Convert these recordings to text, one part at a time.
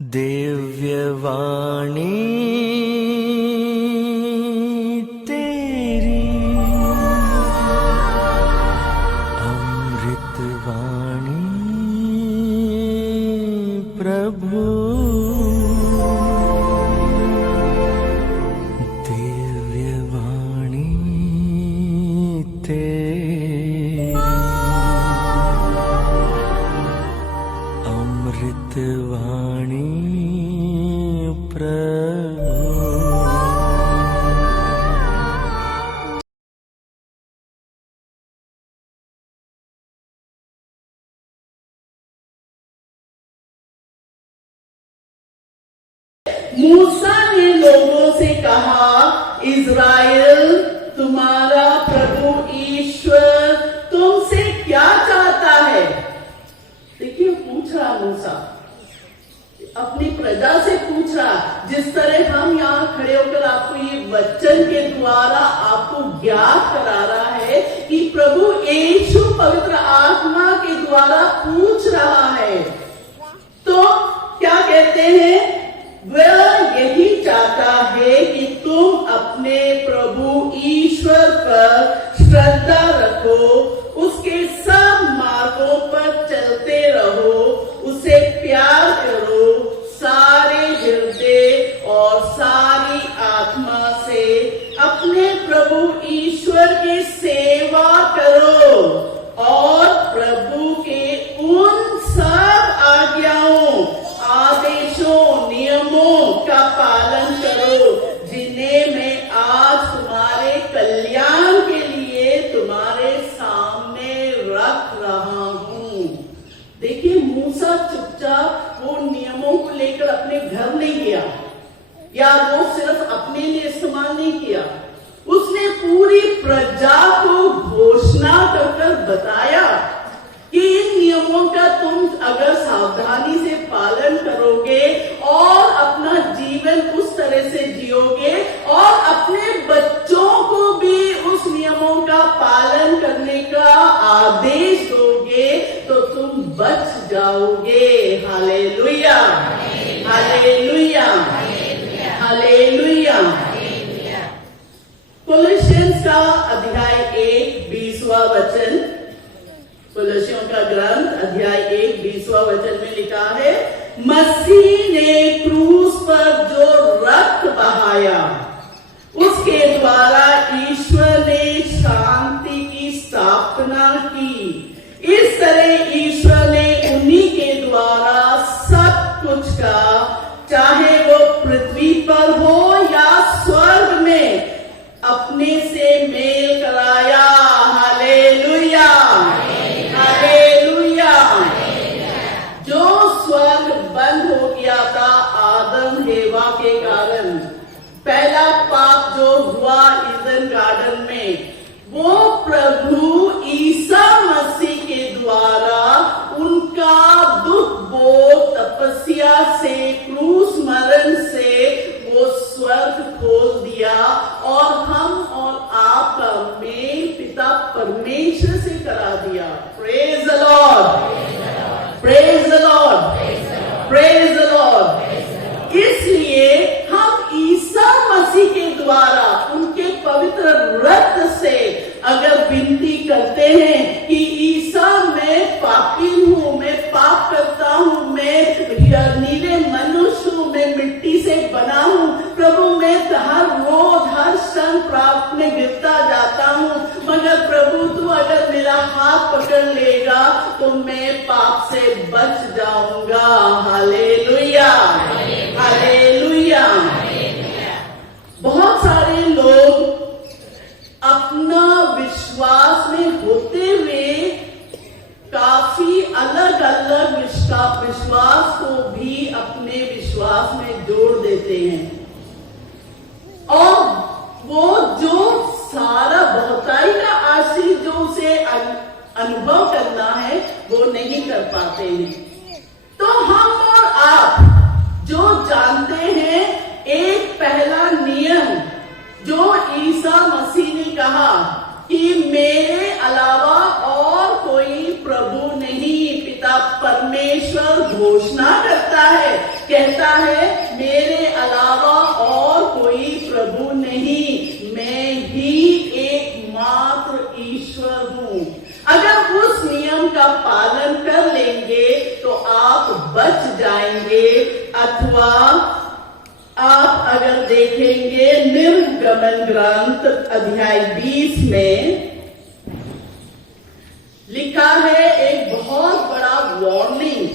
दिव्यवाणी तेरी अमृतवाणी प्रभु दिव्यवाणी तेरी अमृतवाणी प्रभु। मूसा ने लोगों से कहा, इज़राइल तुम्हारा प्रभु ईश्वर तुमसे क्या चाहता है। देखिए पूछ रहा मूसा, अपनी प्रजा से पूछ रहा, जिस तरह हम यहाँ खड़े होकर आपको ये वचन के द्वारा आपको ज्ञात करा रहा है कि प्रभु यीशु पवित्र आत्मा के द्वारा पूछ रहा है, तो क्या कहते हैं, वह यही चाहता है कि तुम अपने प्रभु ईश्वर पर श्रद्धा रखो, उसके सब मार्गों पर चलते रहो, उसे प्यार करो, सारे हृदय और सारी आत्मा से अपने प्रभु ईश्वर की सेवा करो और प्रभु के उन सब आज्ञाओं, आदेशों, नियमों का पालन करो जिन्हें मैं आज तुम्हारे कल्याण के लिए तुम्हारे सामने रख रहा हूँ। देखिए मूसा चुपचाप वो नियमों को लेकर अपने घर नहीं गया या वो सिर्फ अपने लिए इस्तेमाल नहीं किया, उसने पूरी प्रजा को घोषणा कर बताया कि इन नियमों का तुम अगर सावधानी से पालन करोगे और अपना जीवन उस तरह से जियोगे और अपने बच्चों को भी उस नियमों का पालन करने का आदेश दोगे तो तुम बच जाओगे। Hallelujah, hallelujah, hallelujah. कोलोसियंस का अध्याय 1 20वां वचन, कोलोसियों का ग्रंथ अध्याय 1 20वां वचन में लिखा है, मसीह ने क्रूस पर जो रक्त बहाया उसके द्वारा ईश्वर ने शांति की स्थापना की। इस तरह ईश्वर ने उन्हीं के द्वारा सब कुछ का, चाहे वो पृथ्वी पर हो या स्वर्ग में, अपने से मेल कराया। Hallelujah, hallelujah. जो स्वर्ग बंद हो गया था आदम हेवा के कारण, पहला पाप जो हुआ ईदन गार्डन में, वो प्रभु ईसा मसीह के द्वारा उनका दुख बोध तपस्या से, क्रूस मरण से वो स्वर्ग खोल दिया और हम और आपका मेल पिता परमेश्वर से करा दिया। Praise the Lord, praise the Lord, praise the Lord. इसलिए हम ईसा मसीह के द्वारा उनके पवित्र रक्त से अगर विनती करते हैं कि ईसा मैं पापी हूँ, मैं पाप करता हूँ, मैं नीले मनुष्य हूँ, मैं मिट्टी से बना हूँ, प्रभु मैं हर रोज हर क्षण पाप में गिरता जाता हूँ, मगर प्रभु तू अगर मेरा हाथ पकड़ लेगा तो मैं पाप से बच जाऊंगा। Hallelujah, hallelujah. बहुत सारे लोग अपना विश्वास में होते हुए काफी अलग अलग विश्वास को भी अपने विश्वास में जोड़ देते हैं और वो जो सारा बहुताई का आशीष जो उसे अनुभव करना है वो नहीं कर पाते हैं। तो हम और आप जो जानते हैं एक पहला नियम जो ईसा मसीह ने कहा कि मेरे अलावा और कोई प्रभु नहीं, पिता परमेश्वर घोषणा करता है कहता है मेरे अलावा और कोई प्रभु नहीं, मैं ही एकमात्र ईश्वर हूँ। अगर उस नियम का पालन कर लेंगे तो आप बच जाएंगे। अथवा आप अगर देखेंगे निर्गमन ग्रंथ अध्याय 20 में लिखा है, एक बहुत बड़ा वार्निंग,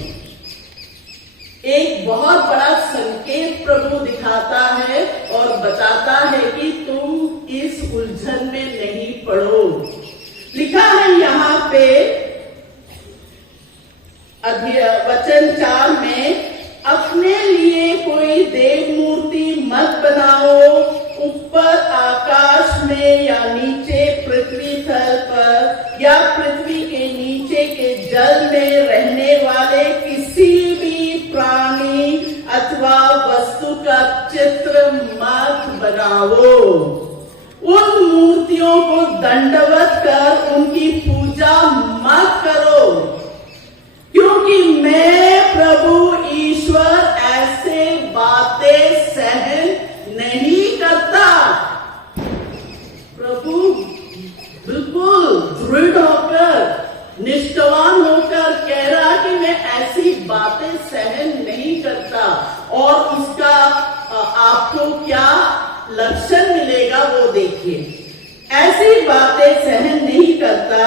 एक बहुत बड़ा संकेत प्रभु दिखाता है और बताता है कि तुम इस उलझन में नहीं पड़ो। लिखा है यहाँ पे वचन 4 में, अपने लिए कोई देव मूर्ति मत बनाओ, ऊपर आकाश में या नीचे पृथ्वी तल पर या पृथ्वी के नीचे के जल में रहने वाले किसी भी प्राणी अथवा वस्तु का चित्र मत बनाओ। उन मूर्तियों को दंडवत कर उनकी पूजा मत करो, क्योंकि मैं प्रभु ईश्वर ऐसे बातें सहन नहीं करता। प्रभु बिल्कुल दृढ़ होकर, निष्ठावान होकर कह रहा कि मैं ऐसी बातें सहन नहीं करता। और इसका आपको क्या लक्षण मिलेगा वो देखिए। ऐसी बातें सहन नहीं करता,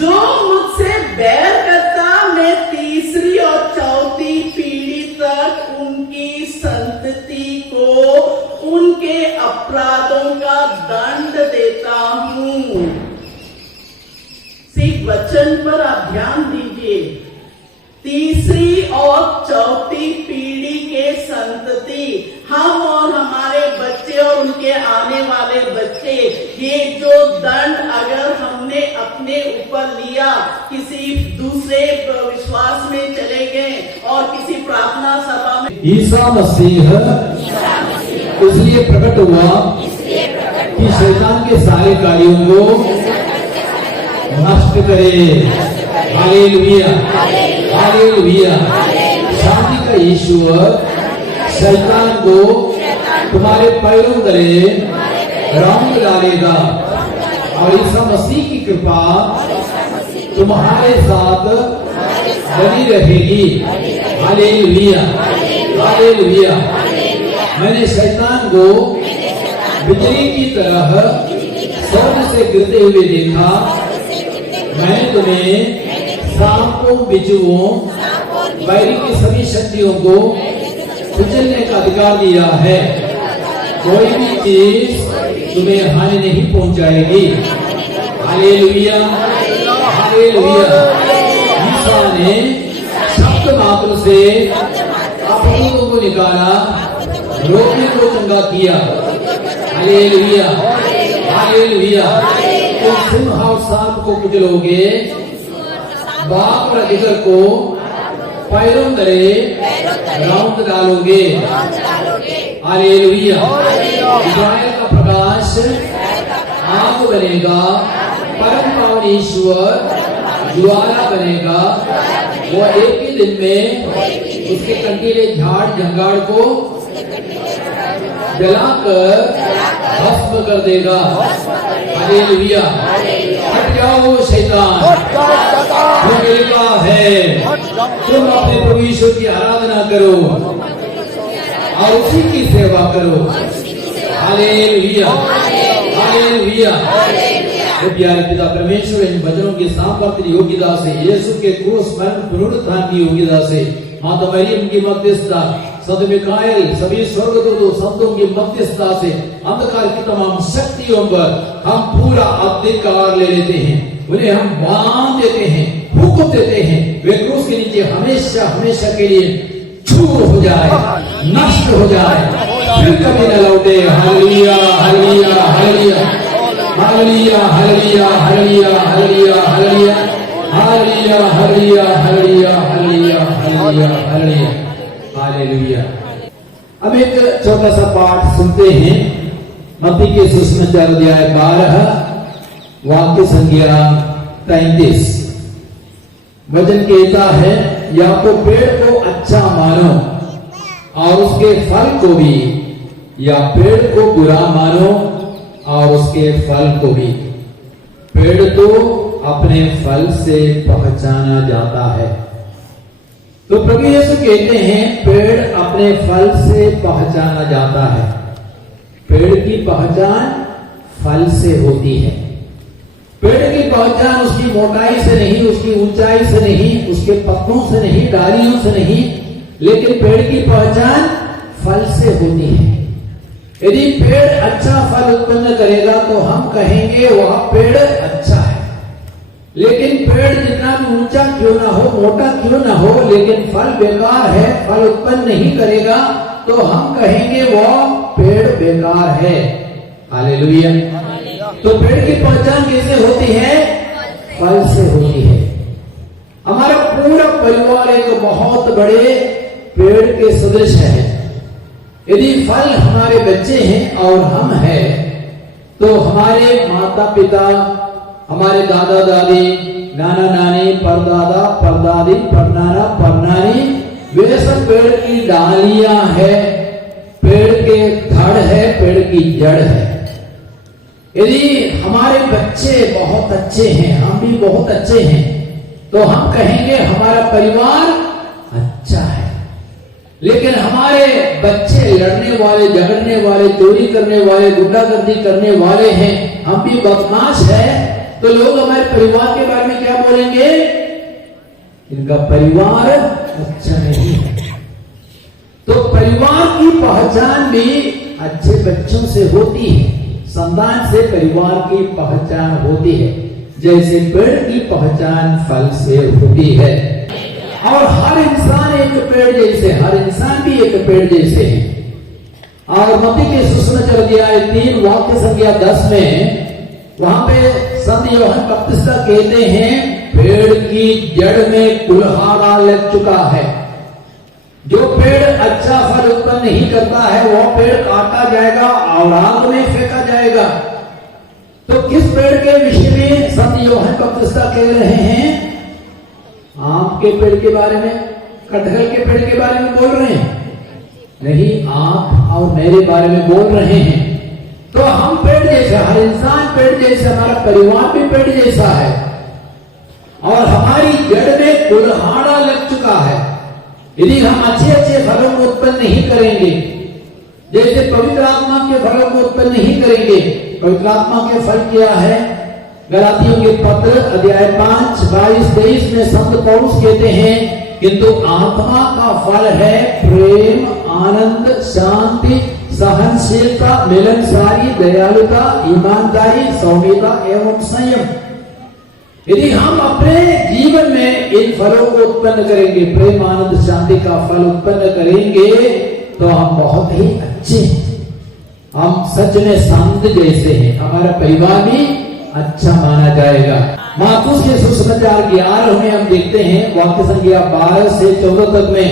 जो मुझसे बैर करता मैं तीसरी और चौथी पीढ़ी तक उनकी संतति को उनके अपराधों का दंड देता हूँ। सिर्फ वचन पर आप ध्यान दीजिए, तीसरी और चौथी पीढ़ी के संतति, हम और हमारे बच्चे और उनके आने वाले बच्चे, ये जो दंड अगर हमने अपने ऊपर लिया, किसी दूसरे विश्वास में चले गए और किसी प्रार्थना सभा में, ईसा मसीह इसलिए प्रकट हुआ कि शैतान के सारे कार्यों को नष्ट करे। Hallelujah, hallelujah. शांति का ईश्वर शैतान को तुम्हारे पैरों तले रौंद डालेगा और ईसा मसीह की कृपा तुम्हारे साथ बनी रहेगी। Hallelujah, hallelujah. मैंने शैतान को बिजली की तरह स्वर्ग से गिरते हुए देखा। मैंने तुम्हें सांपों, बिच्छुओं, वैरी की सभी शक्तियों को कुचलने का अधिकार दिया है। कोई भी चीज तुम्हें हानि नहीं पहुंचाएगी। Hallelujah, hallelujah. ईसा ने शब्द मात्र से अपराधों को निकाला, रोगियों को चंगा किया। Hallelujah, hallelujah. तुम सिंह और सांप को कुचलोगे, बाघ और अजगर को पैरों तले रौंद डालोगे। हालेलुया। इस्राएल का प्रकाश आग बनेगा, परम पावन ईश्वर ज्वाला बनेगा। वो एक ही दिन में उसके कंटीले झाड़ झंगाड़ को जलाकर भस्म कर देगा। हालेलुया। हट जाओ शैतान, जो मिलता है। तुम अपने प्रभु ईश्वर की आराधना करो और उसी की सेवा करो। Hallelujah, hallelujah. प्यारे पिता परमेश्वर, इन वचनों की सामर्थ्य योग्यता से, यीशु के क्रूस मरण पुनरुत्थान की योग्यता से, माता मरियम की मध्यस्थता, संत मिकाएल, सभी स्वर्गदूतों संतों की मध्यस्थता से अंधकार की तमाम शक्तियों पर हम पूरा अधिकार ले लेते हैं। उन्हें हम बांध देते हैं, हुक्म देते हैं, वे क्रूस के नीचे हमेशा हमेशा के लिए चूर हो जाए, नष्ट हो जाए, फिर कभी न लौटे। Hallelujah, hallelujah, hallelujah, hallelujah, hallelujah, hallelujah, hallelujah, hallelujah, hallelujah, hallelujah, hallelujah, hallelujah, hallelujah, hallelujah, hallelujah. अब एक छोटा सा पाठ सुनते हैं। मत्ती के सुसमाचार अध्याय 12 वाक्य संख्या 33। वचन कहता है, या तो पेड़ को अच्छा मानो और उसके फल को भी, या पेड़ को बुरा मानो और उसके फल को भी। पेड़ तो अपने फल से पहचाना जाता है। तो प्रभु यीशु कहते हैं पेड़ अपने फल से पहचाना जाता है। पेड़ की पहचान फल से होती है। पेड़ की पहचान उसकी मोटाई से नहीं, उसकी ऊंचाई से नहीं, उसके पत्तों से नहीं, डालियों से नहीं, लेकिन पेड़ की पहचान फल से होती है। यदि पेड़ अच्छा फल उत्पन्न करेगा तो हम कहेंगे वह पेड़ अच्छा है। लेकिन पेड़ जितना भी ऊंचा क्यों ना हो, मोटा क्यों ना हो, लेकिन फल बेकार है, फल उत्पन्न नहीं करेगा, तो हम कहेंगे वह पेड़ बेकार है। हालेलुया। तो पेड़ की पहचान कैसे होती है? फल से होती है। हमारा पूरा परिवार एक बहुत बड़े पेड़ के सदृश है। यदि फल हमारे बच्चे हैं और हम हैं, तो हमारे माता पिता, हमारे दादा दादी, नाना नानी, परदादा परदादी, परनाना परनानी, वे सब पेड़ की डालियां है, पेड़ के धड़ है, पेड़ की जड़ है। यदि हमारे बच्चे बहुत अच्छे हैं, हम भी बहुत अच्छे हैं, तो हम कहेंगे हमारा परिवार अच्छा है। लेकिन हमारे बच्चे लड़ने वाले, झगड़ने वाले, चोरी करने वाले, गुंडागर्दी करने वाले हैं, हम भी बदमाश है, तो लोग हमारे परिवार के बारे में क्या बोलेंगे? इनका परिवार अच्छा नहीं है। तो परिवार की पहचान भी अच्छे बच्चों से होती है। संतान से परिवार की पहचान होती है, जैसे पेड़ की पहचान फल से होती है। और हर इंसान एक पेड़ जैसे, हर इंसान भी एक पेड़ जैसे है। और मत्ती के सुसमाचार अध्याय 3 वाक्य संख्या 10 में वहां पे संत यूहन्ना बपतिस्मा कहते हैं पेड़ की जड़ में कुल्हाड़ा लग चुका है। जो पेड़ अच्छा फल उत्पन्न नहीं करता है वह पेड़ काटा जाएगा और आग में फेंका जाएगा। तो किस पेड़ के विषय में संत यूहन्ना बपतिस्मा कह रहे हैं? आम के पेड़ के बारे में, कटहल के पेड़ के बारे में बोल रहे हैं? नहीं, आप और मेरे बारे में बोल रहे हैं। तो हम पेड़ जैसे, हर इंसान पेड़ जैसे, हमारा परिवार भी पेड़ जैसा है और हमारी जड़ में कुल्हाड़ा लग चुका है। यदि हम अच्छे अच्छे फलों को उत्पन्न नहीं करेंगे, जैसे पवित्र आत्मा के फलों को उत्पन्न नहीं करेंगे, पवित्र आत्मा के फल क्या है? गलातियों के पत्र अध्याय 5 22-23 में संत पौलुस कहते हैं किंतु आत्मा का फल है प्रेम, आनंद, शांति, सहनशीलता, मिलनसारी, दयालुता, ईमानदारी, सौम्यता एवं संयम। यदि हम अपने जीवन में इन फलों को उत्पन्न करेंगे, प्रेम, आनंद, शांति का फल उत्पन्न करेंगे, तो हम बहुत ही अच्छे, हम सच में संत जैसे हैं। हमारा परिवार भी अच्छा माना जाएगा। मार्कुस के सुसमाचार 11 में हम देखते हैं वाक्य संख्या 12 से 14 तक में,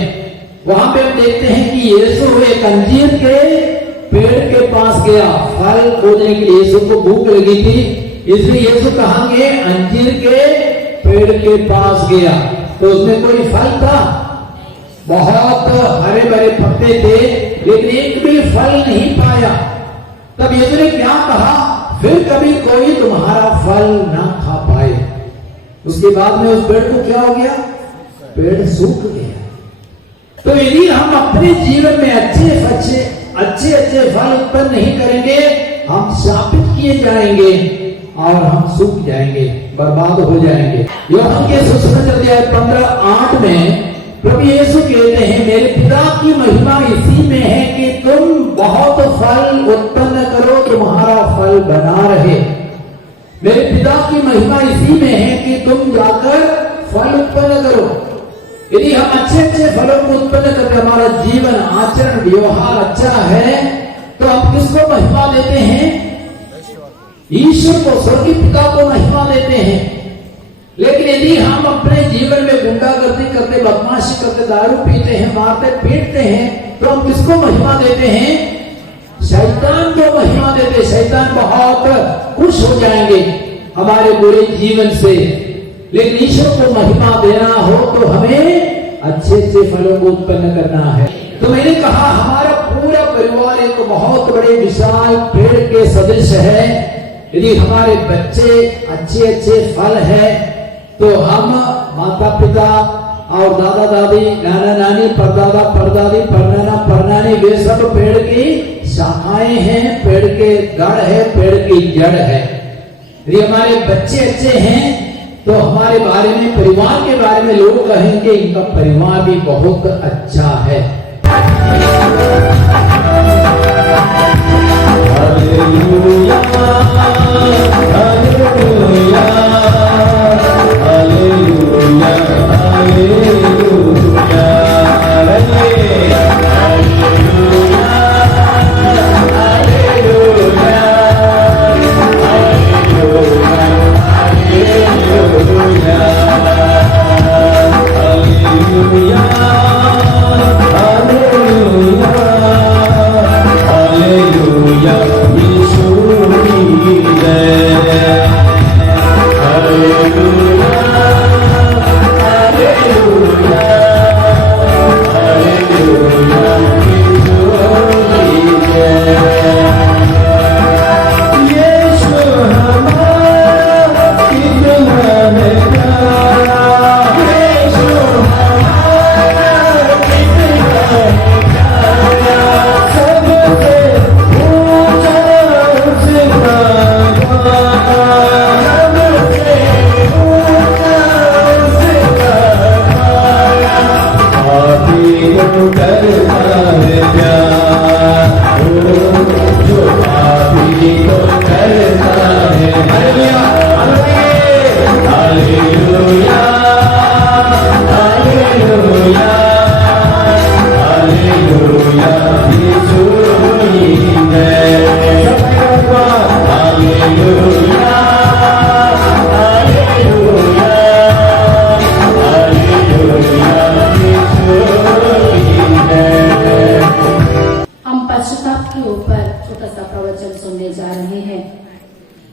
वहां पे हम देखते हैं कि यीशु एक अंजीर के पेड़ के पास गया फल खोजने के लिए। यीशु को भूख लगी थी, इसलिए यीशु कहाँ गए? अंजीर के पेड़ के पास गया। तो उसमें कोई फल था? बहुत हरे भरे पत्ते थे, लेकिन एक भी फल नहीं पाया। तब यीशु ने क्या कहा? फिर कभी कोई तुम्हारा फल ना खा पाए। उसके बाद में उस पेड़ को क्या हो गया? पेड़ सूख गया। तो यदि हम अपने जीवन में अच्छे फल उत्पन्न नहीं करेंगे, हम शापित किए जाएंगे और हम सूख जाएंगे, बर्बाद हो जाएंगे। यूहन्ना के सुसमाचार अध्याय 15:8 में प्रभु यीशु कहते हैं मेरे पिता की महिमा इसी में है कि तुम बहुत फल उत्पन्न करो, तुम्हारा फल बना रहे। मेरे पिता की महिमा इसी में है कि तुम जाकर फल उत्पन्न करो। यदि हम अच्छे फलों को उत्पन्न करके हमारा जीवन, आचरण, व्यवहार अच्छा है, तो हम किसको महिमा देते हैं? ईश्वर को, स्वर्गीय पिता को महिमा देते हैं। लेकिन यदि हम अपने जीवन में गुंडागर्दी करते, बदमाशी करते, दारू पीते हैं, मारते पीटते हैं, तो हम किसको महिमा देते हैं? शैतान को महिमा देते। शैतान बहुत खुश हो जाएंगे हमारे बुरे जीवन से। लेकिन ईश्वर को महिमा देना हो तो हमें अच्छे फलों को उत्पन्न करना है। तो मैंने कहा हमारा पूरा परिवार एक बहुत बड़े विशाल पेड़ के सदृश है। यदि हमारे बच्चे अच्छे अच्छे फल है तो हम माता पिता और दादा दादी, नाना नानी, परदादा परदादी, परनाना परनानी, वे सब पेड़ की शाखाएं हैं, पेड़ के गढ़ है, पेड़ की जड़ है। यदि हमारे बच्चे अच्छे हैं तो हमारे बारे में, परिवार के बारे में लोग कहेंगे इनका परिवार भी बहुत अच्छा है। Hallelujah, hallelujah, hallelujah, hallelujah, hallelujah,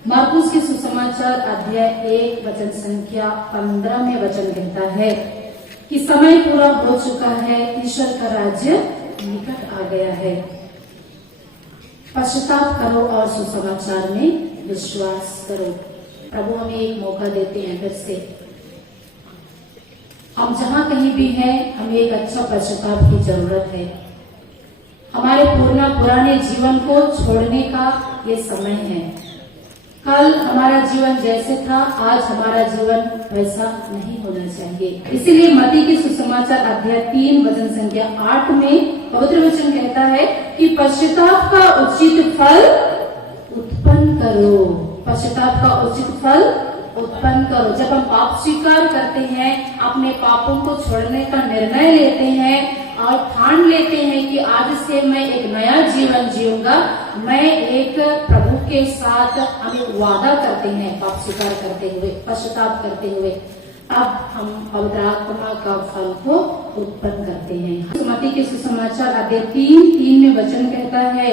मरकुस के सुसमाचार अध्याय 1 वचन संख्या 15 में वचन कहता है कि समय पूरा हो चुका है, ईश्वर का राज्य निकट आ गया है। पश्चाताप करो और सुसमाचार में विश्वास करो। प्रभु हमें एक मौका देते हैं फिर से। हम जहां कहीं भी हैं, हमें एक अच्छा पश्चाताप की जरूरत है। हमारे पुराने जीवन को छोड़ने का ये समय है। कल हमारा जीवन जैसे था, आज हमारा जीवन वैसा नहीं होना चाहिए। इसीलिए मत्ती के सुसमाचार अध्याय 3 वचन संख्या 8 में पवित्र वचन कहता है कि पश्चाताप का उचित फल उत्पन्न करो। पश्चाताप का उचित फल उत्पन्न करो। जब हम पाप स्वीकार करते हैं, अपने पापों को छोड़ने का निर्णय लेते हैं और ठान लेते हैं कि आज से मैं एक नया जीवन जीऊंगा, मैं एक प्रभु के साथ, हम एक वादा करते हैं पाप स्वीकार करते हुए, पश्चाताप करते हुए, अब हम पवित्र आत्मा का फल को उत्पन्न करते हैं। मत्ती के सुसमाचार अध्याय 3 में वचन कहता है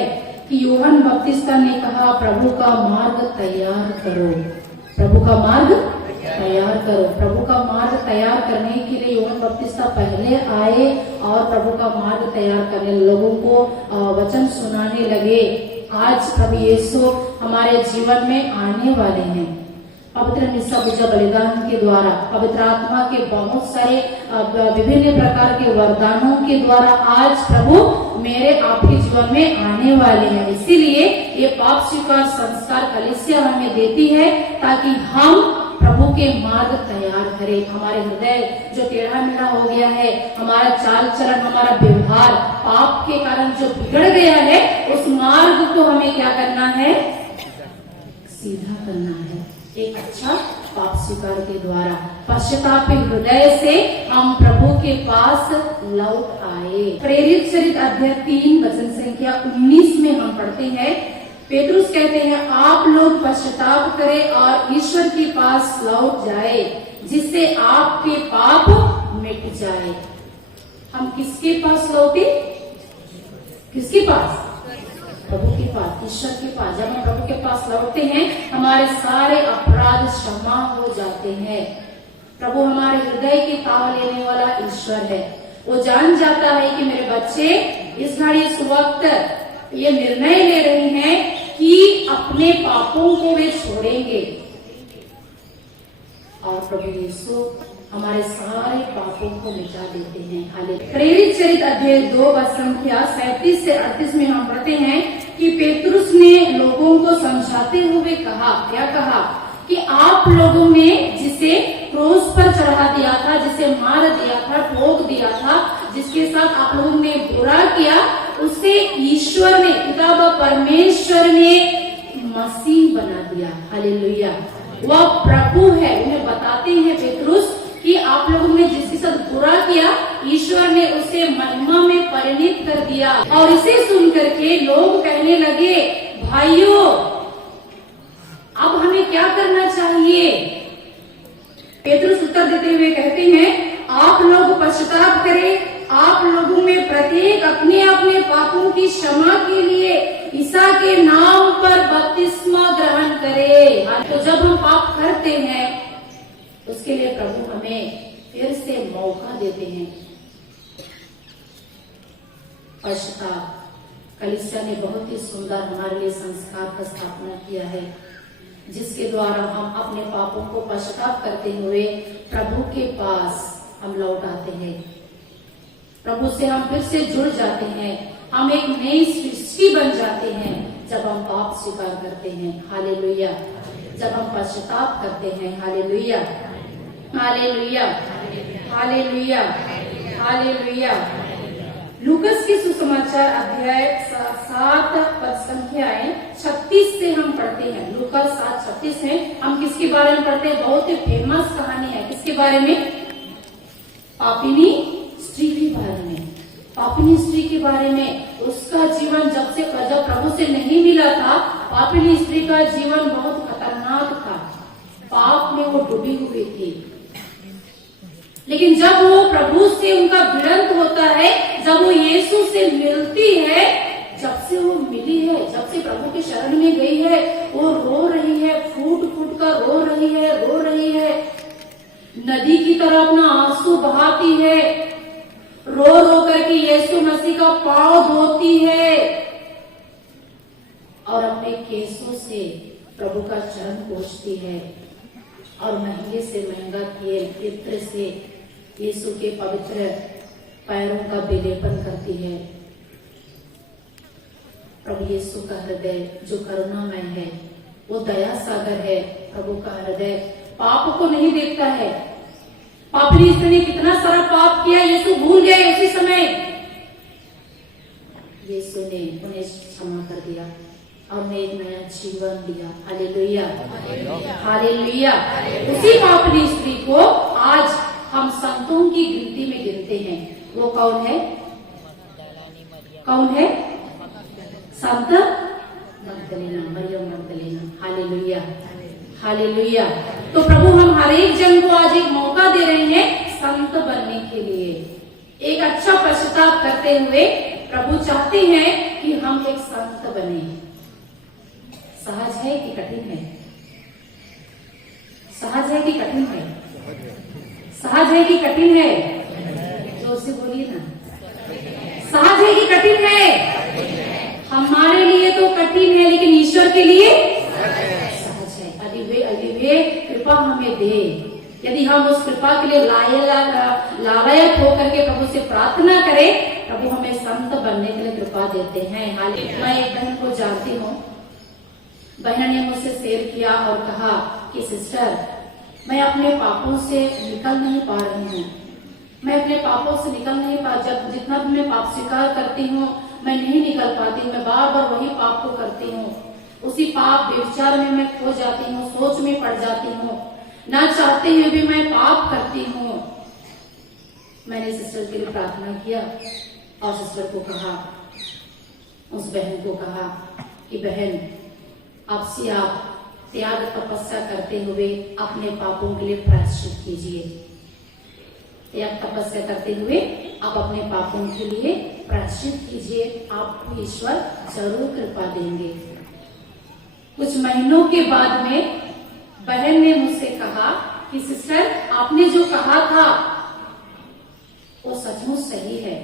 कि यूहन्ना बपतिस्मा ने कहा, प्रभु का मार्ग तैयार करो। प्रभु का मार्ग तैयार करो। प्रभु का मार्ग तैयार करने के लिए यूहन्ना बपतिस्मा पहले आए और प्रभु का मार्ग तैयार करने, लोगों को वचन सुनाने लगे। आज प्रभु यीशु हमारे जीवन में आने वाले हैं। पवित्र मिस्सा पूजा बलिदान के द्वारा, पवित्र आत्मा के बहुत सारे विभिन्न प्रकार के वरदानों के द्वारा आज प्रभु मेरे आपके जीवन में आने वाले हैं। इसीलिए ये पाप स्वीकार संस्कार कलीसिया हमें देती है ताकि हम प्रभु के मार्ग तैयार करें। हमारे हृदय जो टेढ़ा मेढ़ा हो गया है, हमारा चाल चलन, हमारा व्यवहार पाप के कारण जो बिगड़ गया है, उस मार्ग को हमें क्या करना है? सीधा करना है एक अच्छा पाप स्वीकार के द्वारा। पश्चाताप हृदय से हम प्रभु के पास लौट आए। प्रेरित चरित्र अध्याय 3 वचन संख्या 19 में हम पढ़ते हैं, पेतरुस कहते हैं, आप लोग पश्चाताप करें और ईश्वर के पास लौट जाए, जिससे आपके पाप मिट जाए। हम किसके पास लौटे? किसके पास? प्रभु के पास, ईश्वर के पास। जब हम प्रभु के पास लौटते हैं, हमारे सारे अपराध क्षमा हो जाते हैं। प्रभु हमारे हृदय के ताव लेने वाला ईश्वर है। वो जान जाता है कि मेरे बच्चे इस घड़ी इस वक्त ये निर्णय ले रहे हैं कि अपने पापों को वे छोड़ेंगे, और प्रभु यीशु हमारे सारे पापों को मिटा देते हैं। हालेलुया। प्रेरित चरित अध्याय 2 वचन संख्या 37 से 38 में हम पढ़ते हैं कि पेतरुस ने लोगों को समझाते हुए कहा, क्या कहा कि आप लोगों ने जिसे क्रूस पर चढ़ा दिया था, जिसे मार दिया था, ठोक दिया था, जिसके साथ आप लोगों ने बुरा किया, उसे ईश्वर ने, पिता व परमेश्वर ने मसीह बना दिया। हालेलुया। वह प्रभु है। उन्हें बताते हैं पेतरुस कि आप लोगों ने जिसके साथ बुरा किया, ईश्वर ने उसे महिमा में परिणित कर दिया। और इसे सुन करके लोग कहने लगे, भाइयों अब हमें क्या करना चाहिए? पेतरुस उत्तर देते हुए कहते हैं, आप लोग पश्चाताप करें, आप लोगों में प्रत्येक अपने अपने पापों की क्षमा के लिए ईसा के नाम पर बपतिस्मा ग्रहण करे। तो जब हम पाप करते हैं उसके लिए प्रभु हमें फिर से मौका देते हैं। पश्चाताप, कलीसिया ने बहुत ही सुंदर हमारे लिए संस्कार का स्थापना किया है, जिसके द्वारा हम अपने पापों को पश्चाताप करते हुए प्रभु के पास हम लौट आते हैं। प्रभु से हम फिर से जुड़ जाते हैं। हम एक नई सृष्टि बन जाते हैं जब हम पाप स्वीकार करते हैं। हालेलुया। जब हम पश्चाताप करते हैं। Hallelujah, hallelujah, hallelujah, hallelujah. लूकस के सुसमाचार अध्याय 7 पद संख्याएं 36 से हम पढ़ते हैं। लूकस 7:36 है। हम किसके बारे में पढ़ते हैं? बहुत ही फेमस कहानी है। किसके बारे में? पापिनी स्त्री के बारे में। पापिनी स्त्री के बारे में। उसका जीवन जब प्रभु से नहीं मिला था, पापिनी स्त्री का जीवन बहुत खतरनाक था। पाप में वो डूबी हुई थी। लेकिन जब वो प्रभु से उनका भिड़ंत होता है, जब वो यीशु से मिलती है, जब से वो मिली है, जब से प्रभु के शरण में गई है, वो रो रही है, फूट फूट कर रो रही है, नदी की तरह अपना आंसू बहाती है, रो रो करके यीशु मसीह का पांव धोती है और अपने केसों से प्रभु का चरण पोंछती है और महंगे से महंगा तेल इत्र से यीशु के पवित्र पैरों का विलेपन करती है। प्रभु यीशु का हृदय जो करुणामय है, वो दया सागर है। प्रभु का हृदय पाप को नहीं देखता है। पापी स्त्री ने कितना सारा पाप किया, यीशु भूल गए। उसी समय यीशु ने उन्हें क्षमा कर दिया और उन्हें एक नया जीवन दिया। Hallelujah, hallelujah. उसी पापी स्त्री को आज हम संतों की गिनती में गिनते हैं। वो कौन है? कौन है? संत Magdalena, Mariam Magdalena. Hallelujah, hallelujah. तो प्रभु हम हर एक जन को आज एक मौका दे रहे हैं संत बनने के लिए। एक अच्छा पश्चाताप करते हुए प्रभु चाहते हैं कि हम एक संत बने। सहज है कि कठिन है? सहज है कि कठिन है? सहज है कि कठिन है? जोर से बोलिए ना। सहज है कि कठिन है? हमारे लिए तो कठिन है, लेकिन ईश्वर के लिए सहज है। यदि वे कृपा हमें दे, यदि हम उस कृपा के लिए लायक होकर के प्रभु से प्रार्थना करें, प्रभु हमें संत बनने के लिए कृपा देते हैं। हालेलुया। मैं एक बहन को जानती हूँ। बहन ने मुझसे शेयर किया और कहा कि सिस्टर, मैं अपने पापों से निकल नहीं पा रही हूँ। मैं अपने पापों से निकल नहीं पा, जब जितना भी मैं पाप स्वीकार करती हूँ मैं नहीं निकल पाती। मैं बार बार वही पाप को करती हूँ। उसी पाप व्यभिचार में मैं खो जाती हूँ, सोच में पड़ जाती हूँ, ना चाहते हुए भी मैं पाप करती हूँ। मैंने सिस्टर के लिए प्रार्थना किया और सिस्टर को कहा, उस बहन को कहा कि बहन, आपसे आप त्याग तपस्या करते हुए अपने पापों के लिए प्रायश्चित कीजिए। त्याग तपस्या करते हुए आप अपने पापों के लिए प्रायश्चित कीजिए, आपको ईश्वर जरूर कृपा देंगे। कुछ महीनों के बाद में बहन ने मुझसे कहा कि सिस्टर, आपने जो कहा था वो सचमुच सही है।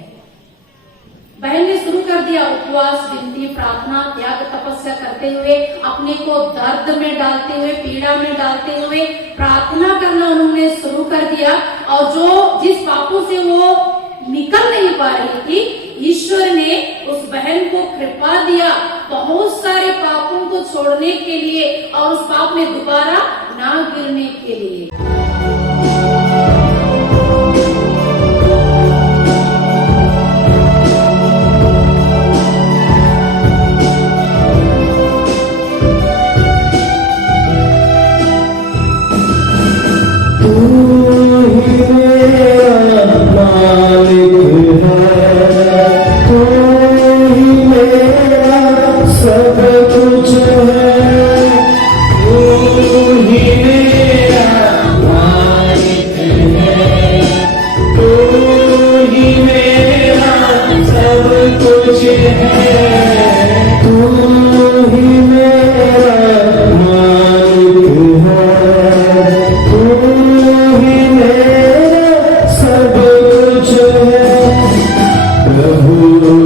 बहन ने शुरू कर दिया उपवास, विनती, प्रार्थना, त्याग, तपस्या करते हुए, अपने को दर्द में डालते हुए, पीड़ा में डालते हुए प्रार्थना करना उन्होंने शुरू कर दिया। और जो जिस पापों से वो निकल नहीं पा रही थी, ईश्वर ने उस बहन को कृपा दिया बहुत सारे पापों को छोड़ने के लिए और उस पाप में दोबारा ना गिरने के लिए। प्रभु